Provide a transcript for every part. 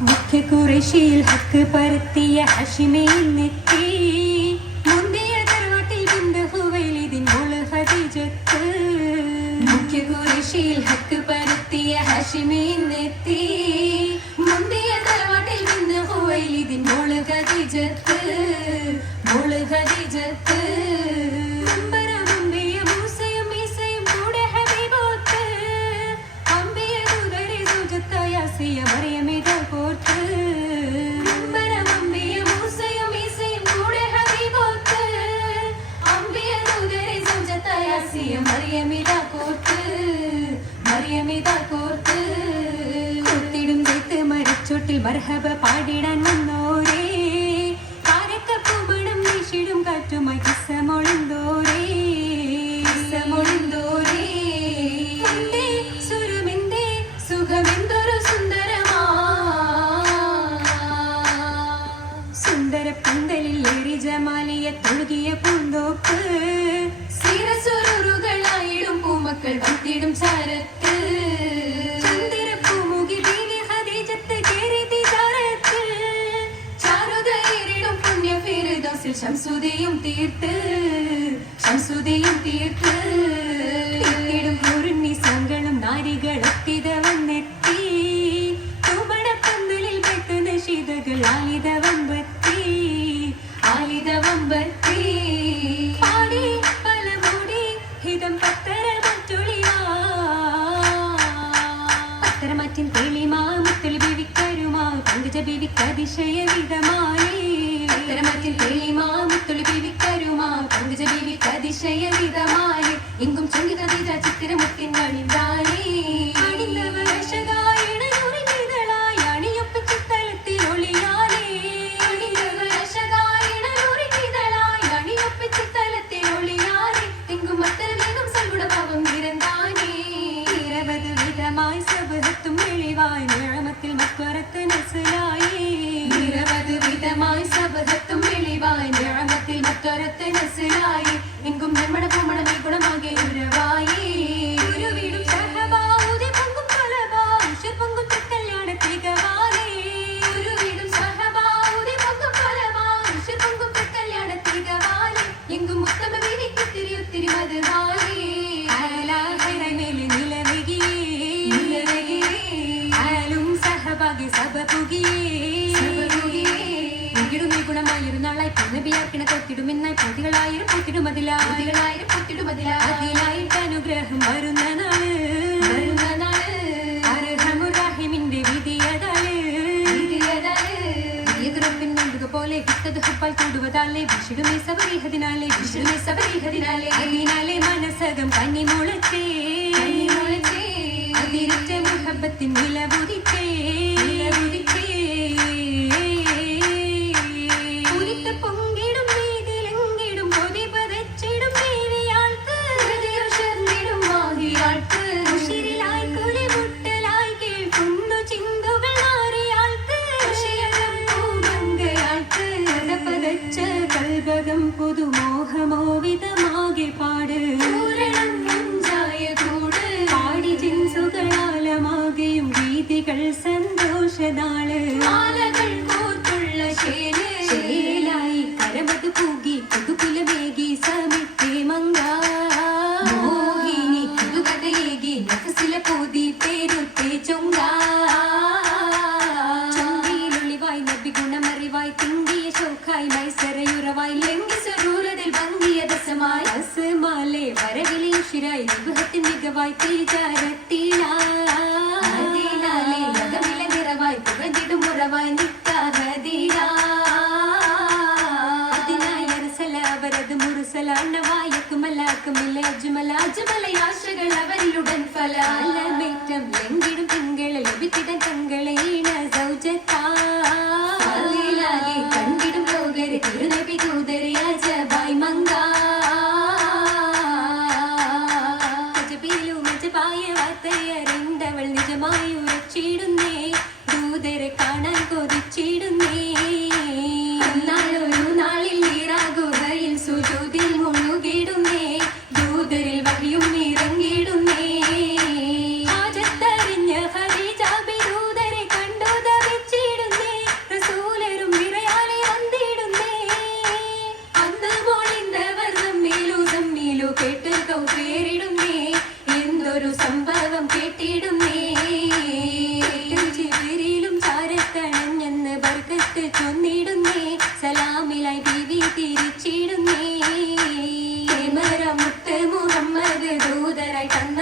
മുഖ്യ ഖുറൈശിയിൽ ഹക്ക് പരത്തിയ ഹഷിമയിലെത്തി മുന്തിയ തറവാട്ടിൽ ബിന്ത് ഹുവൈലിദിൻ മോള് ഖദീജത്ത് മുഖ്യ ഖുറൈശിയിൽ ഹക്ക് പരത്തിയ ഹഷിമയിലെത്തി മുന്തിയ തറവാട്ടിൽ ബിന്ത് ഹുവൈലിദിൻ മോള് ഖദീജത്ത് മോള് ഖദീജത്ത് മരച്ചോട്ടിൽ മർഹബ പാടിടാൻ വന്നോരേ കാരക്കപ്പൂമണം വീശിടും കാറ്റുമായി കിസ്സമൊളിന്തോരേ സുരമെന്തേ സുഖമെന്തൊരു സുന്ദരമാ സുന്ദര പന്തലിൽ ഏറി ജമാലിയ തൊഴുകിയ പൂന്തോപ്പ് സിരസുരുകളായിടും പൂമക്കൾ വന്നിടും ചാരത്ത് ശംസുദിയും തീർത്ത് ൂറിന്നി സങ്കളം നാരികളെത്തിത വന്നെത്തി തുമണപ്പന്തലിൽ പെട്ടുന്ന ശീതകൾ ആലിതവമ്പത്തി പാടി പലമൂടി ഹിതം പത്തരമാറ്റിൻ തെളിമാ മുത്തൽ ബിവിക്കരുമാ പങ്കജ ബിവിക്കതിശയ വിധമായി പത്തരമാറ്റിൻ തെളിമാ മുത്തൽ ബിവിക്കരുമാ പങ്കജ ബിവിക്കതിശയ വിധമായി എങ്കും ചൊല്ലി ഖദീജ ചിത്തിരമുത്തിൻ അണിന്താനേ എങ്കും നന്മട പൂമണ ഗുണമാകെ ഉരവായി ഉരുവിടും സഹബാവുതി പൊങ്കും കൊലവാ ഉഷർ പൊങ്കും കല്യാണ തികവാലേ ഉരുവിടും സഹബാവുതി പൊങ്കും കൊലവാ ഉഷർ പൊങ്കും കല്യാണ തികവാലേ എങ്കും ഉത്തമ ബിവിക്ക് ഒത്തിരി മധുവാലേ ആലാഹിറമേലെ നിലവെകിയേ ആലും സഹബാഗി സബപുകിയേ ഗുണമായിരുന്നാളായി നബിയാക്കിണ കൊത്തിടുമെന്നായി പൂതികളായിരം പൊത്തിടുമതിലായിട്ട് അനുഗ്രഹം വരുന്ന നാള് അർഹമുറാഹിമിന്റെ വിധിയതാല് പോലെ കിട്ടത് ഹുപ്പാൽ കൂടുവതാലേ വിഷിടുമേ സബരീഹതിനാലേ അതിനാലേ മനസ്സകം കന്നി മുളച്ചേ അതിരിച്ച മുഹബത്തിൻ നിലവുദിച്ചേ പൊങ്കിടും വീതിലെങ്കിടും കൊതി പതച്ചിടും ദേവിയാൾക്ക് ഉഷിരിലായി കുളിമുട്ടലായി കേൾക്കുന്നു ചിന്തുകൾ മാറിയാൾക്ക് പൂമങ്കയാൾക്ക് പതച്ച കൽബകം പുതുമോഹമോവിതമാകെ പാട് കൂട് പാടി ജിൻസുകളാലമാകെയും ഗീതികൾ സന്തോഷനാള് മാലകൾ കോർത്തുള്ള ശേലായി കരമത് പൂകി പുതുകുലമേകി സമിത്തെ മങ്ക മോഹിനി പുതുകഥയേകി നഫസില പൂതി പേരുത്തെ ചൊങ്ക ചൊങ്കിയിലൊളിവായി നബി ഗുണമറിവായി തിങ്കിയ ശോഖായി മൈസരയുറവായി ലംഘി സ്വരൂരതിൽ ഭംഗിയ ദസമായി അസമാലെ വരവിലെ ഉഷിരായി വിഭവത്തിൻ മികവായി തീജാരത്തിലാലെ ലഗമില നിറവായി പുകഞ്ഞിടും ഉറവായി നിക്കാഹദീരാ അജ്മലയാശകൾ അവരിലുടൻ ഫലാലമേറ്റം ലംഘിടും തിങ്കളെ ലഭിച്ചിടൻ തങ്ങളെ സൗജത്താലെ കണ്ടിടും ലോകരെ തിരുനബി ദൂതരെ അജബായി മങ്ക മജപായ വാർത്തയറിന്തവൾ നിജമായി ഉറച്ചിടുന്നേ ദൂതരെ കാണാൻ കൊതിച്ചിടുന്നേ നാളിൽ നീറാകുകയിൽ സുജൂദിൽ മുഴുകിടുന്നേ ദൂതരിൽ വഹിയും ഇറങ്ങിടുന്നേ ഹാജത്തറിഞ്ഞ ഖദീജ ബിദൂതരെ കണ്ടു ദവിച്ചിടും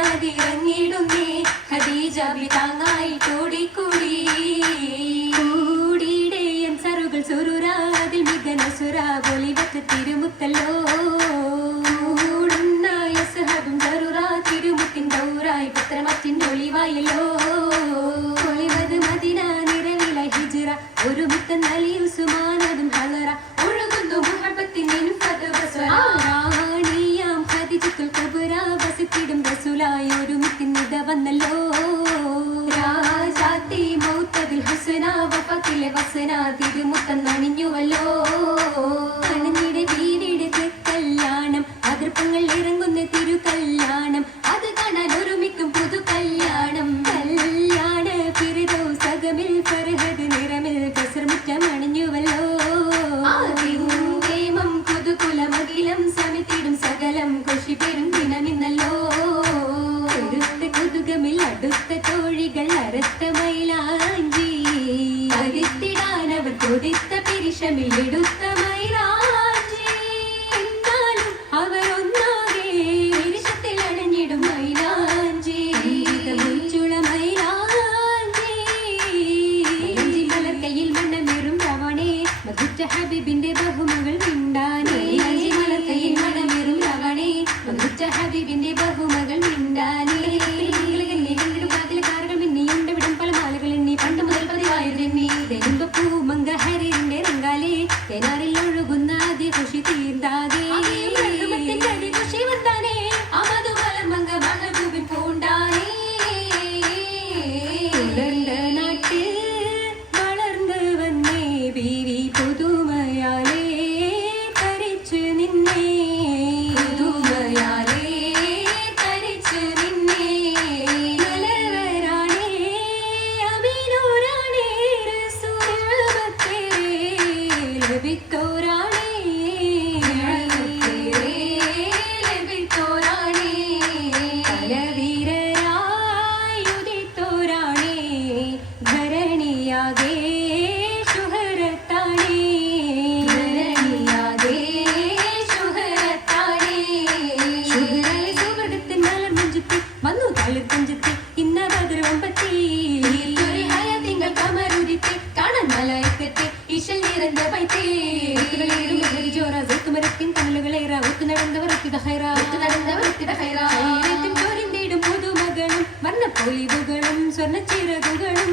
അതിറങ്ങിടുന്നേ ഖദീജ താങ്ങായി കൂടിക്കൂടി കൂടിയിടേയും സറുകൾ സുറുരാ അതിൽ മികന സുറ പൊളിവറ്റ തിരുമുത്തല്ലോ കൂടുന്നായ സഹബും സറുറ തിരുമുത്തിൻ ദൗറായി പത്രമത്തിൻ ഒളിവായല്ലോ ഒളിവത് മദിന നിറവില ഹിജ്റ ഒരു മുത്തൻ അലി ഉസ്മാനതും ഹലറ ഒഴുകുന്നു മുഹബത്തിൻ ഇൻഫത് ബസ്വറ റാണിയാം ഖദീജത്തുൽ കുബ്ര വസിത്തിടും റസൂലായി ഒരു മുത്തിൻ നിദ വന്നല്ലോ രാജാത്തി മൗത്തതിൽ ഹുസ്ന വഫത്തിലെ വസന തിരുമുത്തൻ അണിഞ്ഞുവല്ലോ അണിഞ്ഞിടെ വീടിടെ കല്യാണം അതിർപ്പങ്ങൾ ഇറങ്ങുന്ന തിരുകല്യാണം അത് കാണാൻ ഒരുമിക്കും പുതു കല്യാണം കല്യാണ പിരിതോ സഗമിൽ ഫർഹദ് നിറമിൽ കസർമുറ്റം അണിഞ്ഞുവല്ലോ ആദിമം കുതുകുലമകിലം സമിതിടും സകലം കൊഷി പെരും ദിനമിന്നല്ലോ കുതുകമിൽ അടുത്ത തോഴികൾ അറുത്ത മൈലാഞ്ചി അരിത്തിടാനവർ കൊതിത്ത പിരിശമിൽ എടുത്ത മൈലാഞ്ചി എന്നാലും അവർ ഒന്നാകെ പിരിശത്തിൽ അണഞ്ഞിടും മൈലാഞ്ചി മുച്ചുള മൈലാഞ്ചി മലർക്കയിൽ മണ്ണമേറും രവണേ മധുറ്റ ഹബീബിന്റെ ബഹുമകൾ മിണ്ടാനേ മലർക്കയിൽ മണ്ണമേറും രവണേ മധുറ്റ ഹബീബിന്റെ ബഹുമകൾ മിണ്ടാനേ ഒഴുകുന്ന അതി ഖുഷി തീർന്നാകെ ഖുഷി വന്നാനേ അമതു മലർമങ്ക മഹബൂബിൻ പൂണ്ടാനേ ഉലർന്ന നാട്ടിൽ വളർന്നു വന്നേ ബീവി പുതുമയാലേ തരിച്ചു നിന്നേ പുതുമയാലേ തരിച്ചു നിന്നേ നല്ലവരാണേ അമീനൂരാണേ റസൂലത്തെ ലഭിത്തോരാണേ ലഭിത്തോരാണേ കലവീരരായുദിത്തോരാണേ ധരണിയാകെ ശുഹരത്താണേ ധരണിയാകെ ശുഹരത്താണേ ശുഹരലെ സുവർഗത്തിൻ മലർ മഞ്ചത്തി വന്നു തളിർ പഞ്ചത്തി ഇന്ന ഭദ്രവം പറ്റി തിങ്കൾ കമരുദിത്തെ കാണാൻ മലയക്കത്തെ ഈശൽ നിറഞ്ഞ പൈത്തേ മരത്തിൻ കണ്ണുകളേറ ഒത്തു നടന്നവർ ചോരിന്തേടും പുതുമകളും വർണ്ണപ്പൊലിവുകളും സ്വർണ്ണ ചിറകുകളും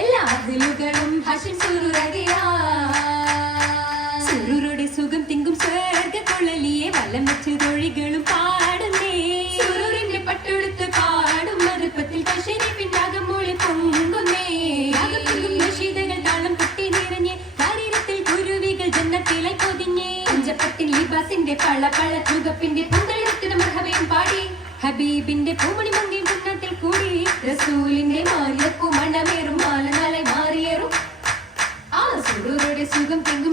എല്ലാ അതിലുകളും ഹഷിം സുറുരുടെ സുഖം തിങ്കും സ്വർഗ കൊള്ളലിയെ വലം വെച്ച് തൊഴികളും പാടുന്നേ സുറുറിന്റെ പട്ടെടുത്ത് പാടും മധുപ്പത്തിൽ കശരി പിന്നാകം മൂളി പൊങ്ങുന്നേ ശീതകൾ താളം കുട്ടി നിറഞ്ഞ് ശരീരത്തിൽ കുരുവികൾ ജന്നത്തിലെ പൊതിഞ്ഞേ അഞ്ചപ്പത്തിൻ ലിബാസിന്റെ പള ചുകപ്പിന്റെ പൂന്തളിർത്തിന മർഹബയും പാടി ഹബീബിന്റെ പൂമണി മങ്ങിയും കുന്നത്തിൽ കൂടി റസൂലിന്റെ മാലിയപ്പൂ മണമേറും മാല നാളെ മാറിയേറും ആ സുറുരുടെ സുഖം തിങ്ങും